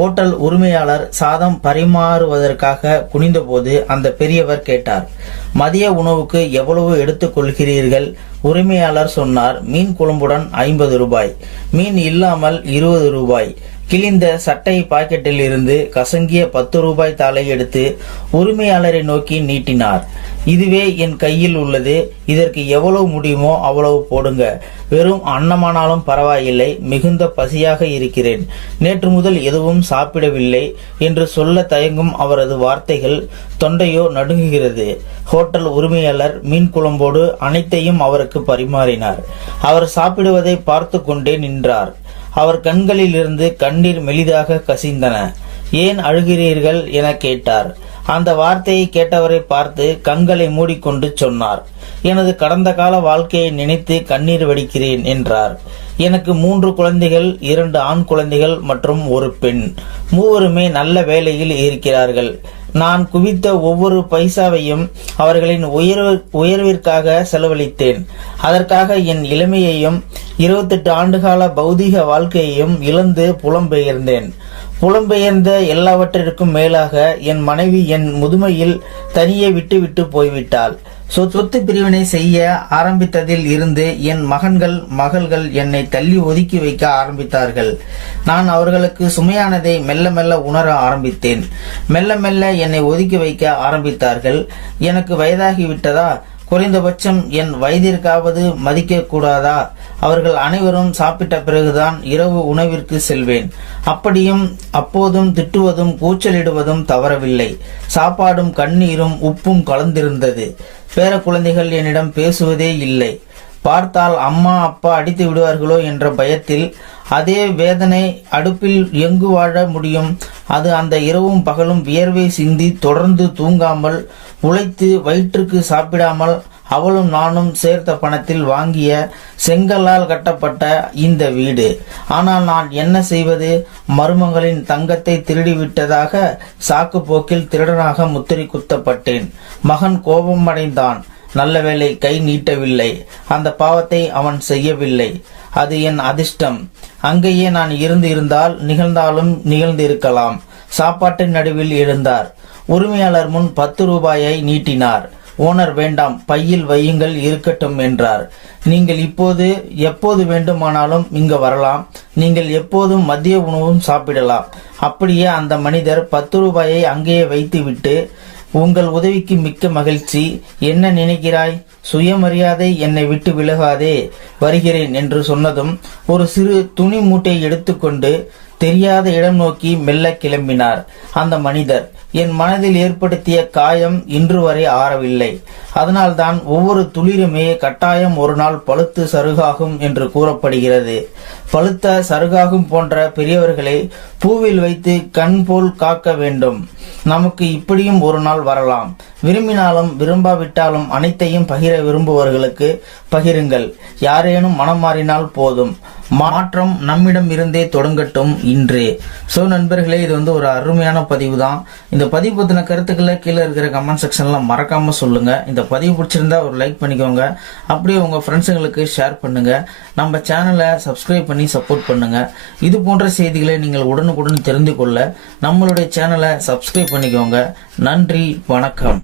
Hotel உரிமையாளர் சாதம் பரிமாறுவதற்காக குனிந்தபோது அந்த பெரியவர் கேட்டார் மதிய உணவுக்கு எவ்வளவு எடுத்துக்கொள்கிறீர்கள் உரிமையாளர் சொன்னார் மீன் குழம்புடன் ஐம்பது ரூபாய் மீன் இல்லாமல் இருபது ரூபாய் கிழிந்த சட்டை பாக்கெட்டில் இருந்து கசங்கிய பத்து ரூபாய் தாளை எடுத்து உரிமையாளரை நோக்கி நீட்டினார். இதுவே என் கையில் உள்ளது. இதற்கு எவ்வளவு முடியுமோ அவ்வளவு போடுங்க. வெறும் அன்னமானாலும் பரவாயில்லை. மிகுந்த பசியாக இருக்கிறேன். நேற்று முதல் எதுவும் சாப்பிடவில்லை என்று சொல்ல தயங்கும் அவரது வார்த்தைகள் தொண்டையோ நடுங்குகிறது. ஹோட்டல் உரிமையாளர் மீன் குழம்போடு அனைத்தையும் அவருக்கு பரிமாறினார். அவர் சாப்பிடுவதை பார்த்து கொண்டே நின்றார். அவர் கண்களிலிருந்து கண்ணீர் மெலிதாக கசிந்தன. ஏன் அழுகிறீர்கள்? என கேட்டார். அந்த வார்த்தையை கேட்டவரை பார்த்து கண்களை மூடிக்கொண்டு சொன்னார். எனது கடந்த கால வாழ்க்கையை நினைத்து கண்ணீர் வடிக்கிறேன் என்றார். எனக்கு மூன்று குழந்தைகள் இரண்டு ஆண் குழந்தைகள் மற்றும் ஒரு பெண். மூவருமே நல்ல வேலையில் இருக்கிறார்கள். நான் குவித்த ஒவ்வொரு பைசாவையும் அவர்களின் உயர்வு உயர்விற்காக செலவழித்தேன். அதற்காக என் இளமையையும் இருபத்தெட்டு ஆண்டுகால பௌதீக வாழ்க்கையையும் இழந்து புலம்பெயர்ந்தேன். புலம்பெயர்ந்த எல்லாவற்றிற்கும் மேலாக என் மனைவி என் முதுமையில் தனியே விட்டுவிட்டு போய்விட்டாள். சொத்து பிரிவினை செய்ய ஆரம்பித்ததில் இருந்து என் மகன்கள் மகள்கள் என்னை தள்ளி ஒதுக்கி வைக்க ஆரம்பித்தார்கள். நான் அவர்களுக்கு சுமையானதை மெல்ல மெல்ல உணர ஆரம்பித்தேன். மெல்ல மெல்ல என்னை ஒதுக்கி வைக்க ஆரம்பித்தார்கள். எனக்கு வயதாகிவிட்டதா குறைந்தபட்சம் என் வயதிற்காவது மதிக்க கூடாதா அவர்கள் அனைவரும் சாப்பிட்ட பிறகுதான் இரவு உணவிற்கு செல்வேன். அப்படியும் அப்போதும் திட்டுவதும் கூச்சலிடுவதும் தவறவில்லை. சாப்பாடும் கண்ணீரும் உப்பும் கலந்திருந்தது. பேர குழந்தைகள் என்னிடம் பேசுவதே இல்லை. பார்த்தால் அம்மா அப்பா அடித்து விடுவார்களோ என்ற பயத்தில் அதே வேதனை அடுப்பில் எங்கு வாழ முடியும்? அது அந்த இரவும் பகலும் வியர்வை சிந்தி தொடர்ந்து தூங்காமல் உழைத்து வயிற்றுக்கு சாப்பிடாமல் அவளும் நானும் சேர்த்த பணத்தில் வாங்கிய செங்கல்லால் கட்டப்பட்ட இந்த வீடு. ஆனால் நான் என்ன செய்வது? மருமகளின் தங்கத்தை திருடிவிட்டதாக சாக்கு போக்கில் திருடனாக முத்திரை குத்தப்பட்டேன். மகன் கோபமடைந்தான் நல்ல வேளை கை நீட்டவில்லை. அந்த பாவத்தை அவன் செய்யவில்லை. அது என் அதிர்ஷ்டம். அங்கேயே நான் இருந்து இருந்தால் நிகழ்ந்தாலும் நிகழ்ந்திருக்கலாம். சாப்பாட்டின் நடுவில் எழுந்தார். உரிமையாளர் முன் பத்து ரூபாயை நீட்டினார். ஓனர் வேண்டாம் பையில் வையுங்கள் இருக்கட்டும் என்றார். நீங்கள் இப்போது எப்போது வேண்டுமானாலும் இங்கு வரலாம். நீங்கள் எப்போதும் மதிய உணவும் சாப்பிடலாம். அப்படியே அந்த மனிதர் பத்து ரூபாயை அங்கேயே வைத்துவிட்டு உங்கள் உதவிக்கு மிக்க மகிழ்ச்சி. என்ன நினைக்கிறாய்? சுயமரியாதை என்னை விட்டு விலகாதே. வருகிறேன் என்று சொன்னதும் ஒரு சிறு துணி மூட்டை எடுத்துக்கொண்டு தெரியாத இடம் நோக்கி மெல்ல கிளம்பினார். அந்த மனிதர் என் மனதில் ஏற்படுத்திய காயம் இன்று வரை ஆறவில்லை. அதனால்தான் ஒவ்வொரு துளிருமே கட்டாயம் ஒரு நாள் பழுத்து சருகாகும் என்று கூறப்படுகிறது. பழுத்த சருகாகும் போன்ற பெரியவர்களை பூவில் வைத்து கண் போல் காக்க வேண்டும். நமக்கு இப்படியும் ஒரு நாள் வரலாம். விரும்பினாலும் விரும்பாவிட்டாலும் அனைத்தையும் பகிர விரும்புவர்களுக்கு பகிருங்கள். யாரேனும் மனம் மாறினால் போதும். மாற்றம் நம்மிடம் இருந்தே தொடங்கட்டும் இன்றே. சோ நண்பர்களே இது வந்து ஒரு அருமையான பதிவு தான் இந்த பதிவு பற்றின கருத்துக்களை கீழே இருக்கிற கமெண்ட் செக்ஷன்ல மறக்காம சொல்லுங்க. இந்த பதிவு பிடிச்சிருந்தா ஒரு லைக் பண்ணிக்கோங்க. அப்படியே உங்கள் ஃப்ரெண்ட்ஸுங்களுக்கு ஷேர் பண்ணுங்க. நம்ம சேனலை சப்ஸ்கிரைப் பண்ணி சப்போர்ட் பண்ணுங்க. இது போன்ற செய்திகளை நீங்கள் உடனுக்குடன் தெரிந்து கொள்ள நம்மளுடைய சேனலை சப்ஸ்கிரைப் பண்ணிக்கோங்க. நன்றி வணக்கம்.